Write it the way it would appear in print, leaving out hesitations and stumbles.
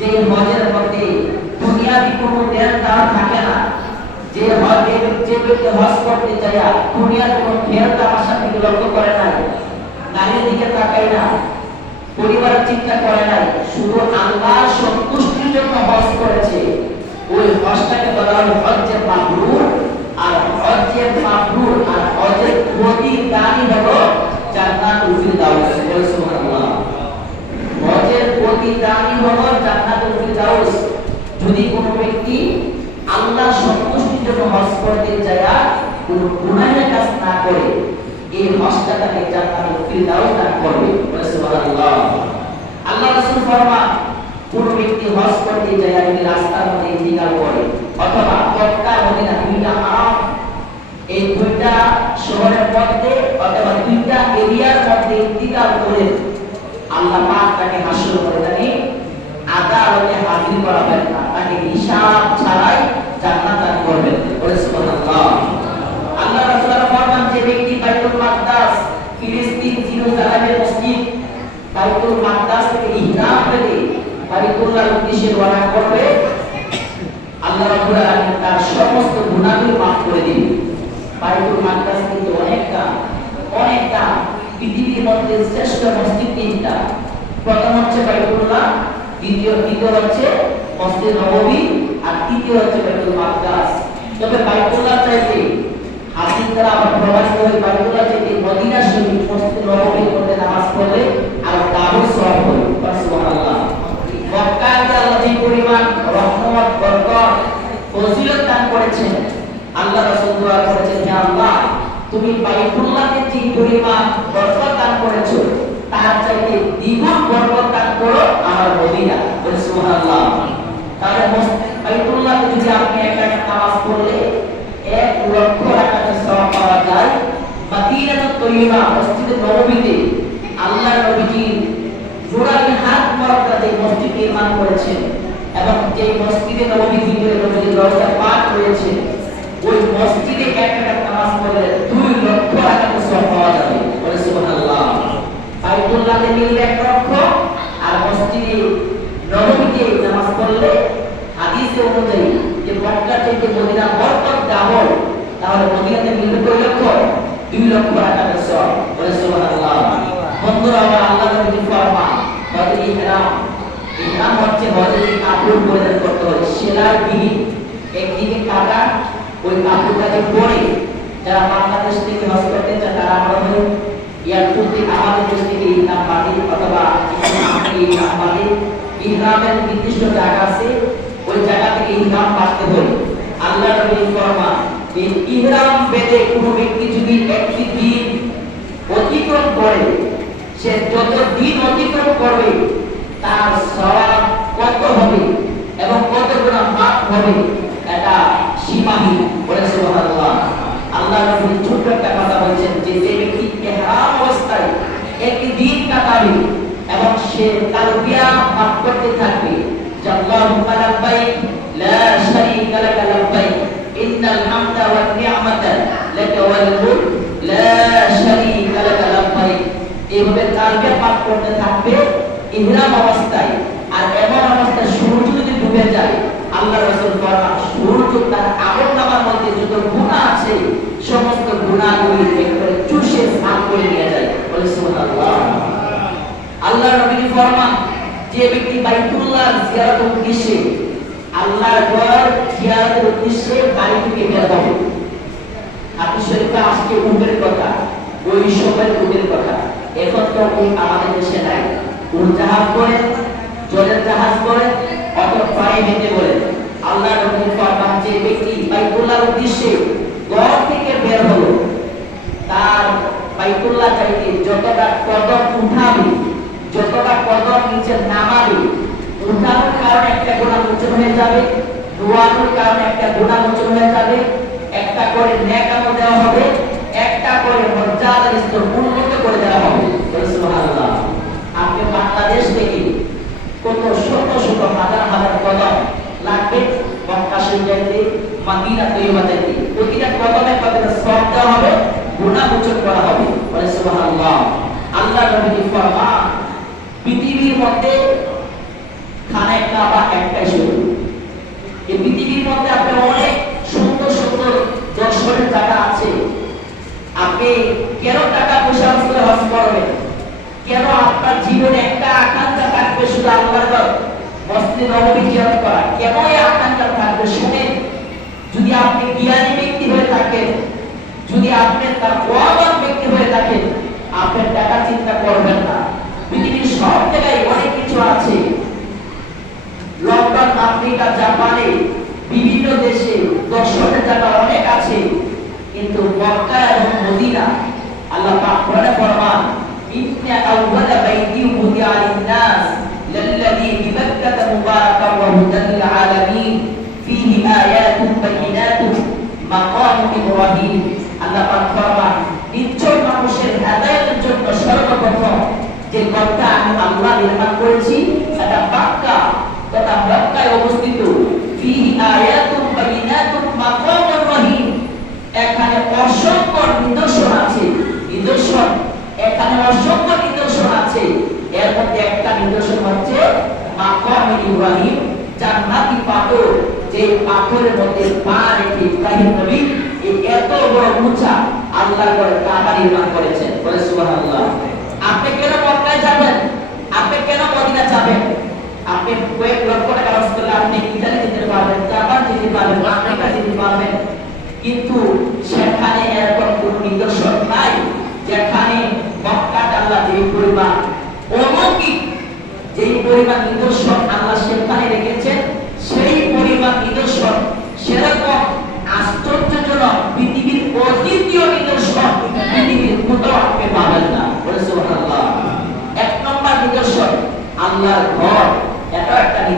যে হজের মধ্যে দুনিয়াবি কোনো লেনদেন থাকে না, যে ব্যক্তি হজ করতে যায় দুনিয়ার কোনো খেয়াল তামাশা দিকে লক্ষ্য করে না, নারীর দিকে তাকায় না, পরিবারের চিন্তা করে নাই, শুধু আল্লাহর সন্তুষ্টির জন্য হজ করেছে, ওই হজটাকে বলা হয় হজ্জে মাবরুর। আর হজ্জে মাবরুর আর হজ্জের প্রতিদানই হলো জান্নাতুল ফিরদাউস। সুবহানাল্লাহ। হজ্জের প্রতিদানই হলো জান্নাতুল ফিরদাউস। যদি কোনো ব্যক্তি আল্লাহর সন্তুষ্টির জন্য হজ করতে যায় কোনো গুনাহের কাজ না করে, এই হজটা তাকে জান্নাতুল ফিরদাউস দান করবে। সুবহানাল্লাহ। আল্লাহ রাসূল ফরমান, কোন ব্যক্তি হজ করতে যায় যদি রাস্তার মধ্যে ইন্তিকাল করে অথবা মক্কা মদিনা দুইটা হারাম, এই দুইটা শহরের মধ্যে অথবা দুইটা এরিয়ার মধ্যে ইন্তিকাল করে, আল্লাহ পাক তাকে হাসর ময়দানে আদালতে হাজির করাবেন না, তাকে হিসাব ছাড়াই জান্নাত দান করবেন। সুবহানাল্লাহ। আল্লাহ রাসূল ফরমান, যে ব্যক্তি বাইতুল মাকদাস ফিলিস্তিন জেরুজালেমের মসজিদ বাইতুল মাকদাস থেকে ইহরাম বেঁধে বাইতুল্লাহর উদ্দেশ্যে রওনা করবে, আল্লাহ রাব্বুল আলামিন তার সমস্ত গুনাহগুলো মাফ করে দিবেন। বাইতুল মাকদাস কিন্তু অনেকটা পৃথিবীর মধ্যে শ্রেষ্ঠ মসজিদ তিনটা। প্রথম হচ্ছে বাইতুল্লাহ, দ্বিতীয় হচ্ছে মসজিদ নববী, আর তৃতীয় হচ্ছে বাইতুল মাকদাস। তবে বাইতুল্লাহ চাইতে হাদিস দ্বারা আমরা প্রমাণিত হয়, বাইতুল্লাহ চাইতে মদিনা শরীফ মসজিদ নববীর মধ্যে নামাজ পড়লে আর দারুণ সওয়াব হয়। সুবহানাল্লাহ। মক্কাতে আল্লাহ যে পরিমাণ রহমত, বরকত, ফজিলত দান করেছেন, আল্লাহ রাসূল দোয়া করেছেন, হে আল্লাহ, তুমি বাইতুল্লাহকে যে পরিমাণ বরকত দান করেছো তার চাইতে দ্বিগুণ বরকত দান করো আমার মদিনা। সুবহানাল্লাহ। তাহলে বাইতুল্লাহতে যদি আপনি এক রাকাত নামাজ পড়লে 1 লক্ষ রাকাতের সওয়াব পাওয়া যায়। মদিনাতুত তয়্যিবা মসজিদে নববীতে আল্লাহর নবীজি জোড়ায় হাত মোবারক দিয়ে মসজিদ নির্মাণ করেছেন, এবং যে মসজিদে নববীর ভিতরে নবীর রওজা পাক রয়েছে, ওই মসজিদে এক রাকাত নামাজ পড়লে 2 লক্ষ রাকাতের সওয়াব পাওয়া যাবে। সুবহানাল্লাহ। বাইতুল্লাহতে মিলবে 1 লক্ষ, আর মসজিদে নববীতে নামাজ পড়লে হাদিসে অনুযায়ী যে মক্কা থেকে মদিনা বরকত ডাবল, তাহলে মদিনাতে মিলবে কয় লক্ষ? 2 লক্ষ রাকাতের সওয়াব। সুবহানাল্লাহ। বন্ধুরা, আমার আল্লাহ নবী ফরমান, হজের ইহরাম হচ্ছে হজের কাপড় পরিধান করতে হয়, সেলাই বিহীন, একদিকে কাটা, ওই কাপড়টাকে পরে যারা বাংলাদেশ থেকে হজ করতে চায় তারা আমাদের এয়ারপোর্ট থেকে আমাদের দেশ থেকে ইহরাম বাঁধে অথবা ইহরাম বাঁধে। ইহরামের নির্দিষ্ট জায়গা আছে, ওই জায়গা থেকে ইহরাম বাঁধতে হয়। আল্লাহ নবী ফরমান, এই ইহরাম বেঁধে কোনো ব্যক্তি যদি একটি দিন অতিক্রম করে, সে যত দিন অতিক্রম করবে তার সওয়াব কত হবে এবং কত গুনাহ মাফ হবে, এটা সীমাহীন। সুবহানাল্লাহ। আল্লাহ নবী ছোট্ট একটা কথা বলেছেন, যে ব্যক্তি ইহরাম অবস্থায় একটি দিন কাটাবে এবং সে তালবিয়া পাঠ করতে থাকবে, আল্লাহুম্মা লাব্বাইক লা শারীকা লাকা লাব্বাইক ইন্নাল হামদা ওয়ান নি'মাতা লাকা ওয়াল মুলক লা শারীকা লাকা লাব্বাইক, এইভাবে তালবিয়া পাঠ করতে থাকবে ইহরাম অবস্থায়। আর এমন অবস্থায় সূর্য যদি ডুবে যায়, আল্লাহ রাসূল ফরমান, সূর্য তার আমলনামার মধ্যে যত গুনাহ আছে সমস্ত গুনাহগুলি একবারে চুষে সাফ করে নিয়ে যায়। সুবহানাল্লাহ। আল্লাহ নবী ফরমান, যে ব্যক্তি বাইতুল্লাহ জিয়ারতের উদ্দেশ্যে, আল্লাহর ঘর জিয়ারতের উদ্দেশ্যে বাড়ি থেকে বের হবে, হাদিস শরীফে আজকে উটের কথা, ওই সময়ের উটের কথা, এখন তো আমাদের দেশে নাই। উড়োজাহাজ করে, জলের জাহাজ করে, অত পায়ে হেঁটে বলে। আল্লাহ নবী ফরমান, যে ব্যক্তি বাইতুল্লাহর উদ্দেশ্যে ঘর থেকে বের হলো, তার বাইতুল্লাহ যাইতে যতটা কদম উঠাবে, যতটা কদম নিচে নামাবে, উঠানোর কারণে একটা গুনাহ মোচন হয়ে যাবে, দোয়ানোর কারণে একটা গুনাহ মোচন হয়ে যাবে, একটা করে নেক আমল দেওয়া হবে, একটা করে মর্যাদার স্তর উন্নত করে দেওয়া হবে। সুবহানাল্লাহ। আপনি বাংলাদেশ থেকে কত শত শত হাজার হাজার কদম লাগবে মক্কা শরীফ যাইতে, মদিনা তৈয়বা যাইতে, প্রতিটা কদমে কদমে সওয়াব দেওয়া হবে, গুনাহ মোচন করা হবে। সুবহানাল্লাহ। আল্লাহ নবী ফরমান, পৃথিবীর মধ্যে খানে কাবা কেন টাকা পয়সা আসলে হজ করবেন? কেন আপনার জীবনে একটা আকাঙ্ক্ষা থাকবে শুধু আল্লাহর ঘর মসজিদ নববী জিয়ারত করা? কেন এই আকাঙ্ক্ষা থাকবে? শুনেন, যদি আপনি জ্ঞানী ব্যক্তি হয়ে থাকেন, যদি আপনি তাকওয়াবান ব্যক্তি হয়ে থাকেন, আপনি টাকা চিন্তা করবেন না। পৃথিবীর সব জায়গায় অনেক কিছু আছে, লন্ডন, আফ্রিকা, জাপানে, বিভিন্ন দেশে দর্শনের জায়গা অনেক আছে, কিন্তু মক্কা এবং মদিনা আল্লাহ পাক কোরআনে ফরমান, ইন্না আউওয়ালা বাইতি উদিআ লিন-নাস লাল্লাযী বিবাক্কাতা মুবারাকান ওয়া হুদাল লিল আলামিন ফীহি আয়াতুন বাইয়িনাতুন মাকামু ইব্রাহিম। আল্লাহ পাক ফরমান, নিশ্চয় মানুষের হেদায়েতের জন্য সর্বপ্রথম যে ঘরটা আমি আল্লাহ নির্মাণ করেছি এটা মক্কা তথা মক্কায় অবস্থিত। ফীহি আয়াতুন বাইয়িনাতুন মাকামু ইব্রাহিম, এখানে অসংখ্য নিদর্শন আছে। নিদর্শন, এখানে অসংখ্য নিদর্শন আছে। এর মধ্যে একটা নিদর্শন হচ্ছে মাকাম ইব্রাহিম, জান্নাতি পাথর, যে পাথরের মধ্যে পা রেখে ইব্রাহিম নবী এই এত বড় উঁচা আল্লাহর ঘরে কাবা নির্মাণ করেছেন। বলে সুবহানাল্লাহ। আপনি কেন মক্কায় যাবেন? আপনি কেন মদিনা যাবেন? আপনি কয়েক লক্ষ টাকা খরচ করলে আপনি ইতালি যেতে পারবেন, জাপান যেতে পারবেন, আফ্রিকা যেতে পারবেন, কিন্তু সেখানে এরকম কোন নিদর্শন নাই যেখানে মক্কা আল্লাহ যে পরিমাণ অলৌকিক, যেই পরিমাণ নিদর্শন আল্লাহ সেখানে রেখেছেন, সেই পরিমাণ নিদর্শন, সেরকম আশ্চর্যজনক পৃথিবীর অদ্বিতীয় নিদর্শন পৃথিবীর কোথাও আপনি পাবেন না। বলে সুবহানাল্লাহ। এক নম্বর নিদর্শন, আল্লাহর ঘর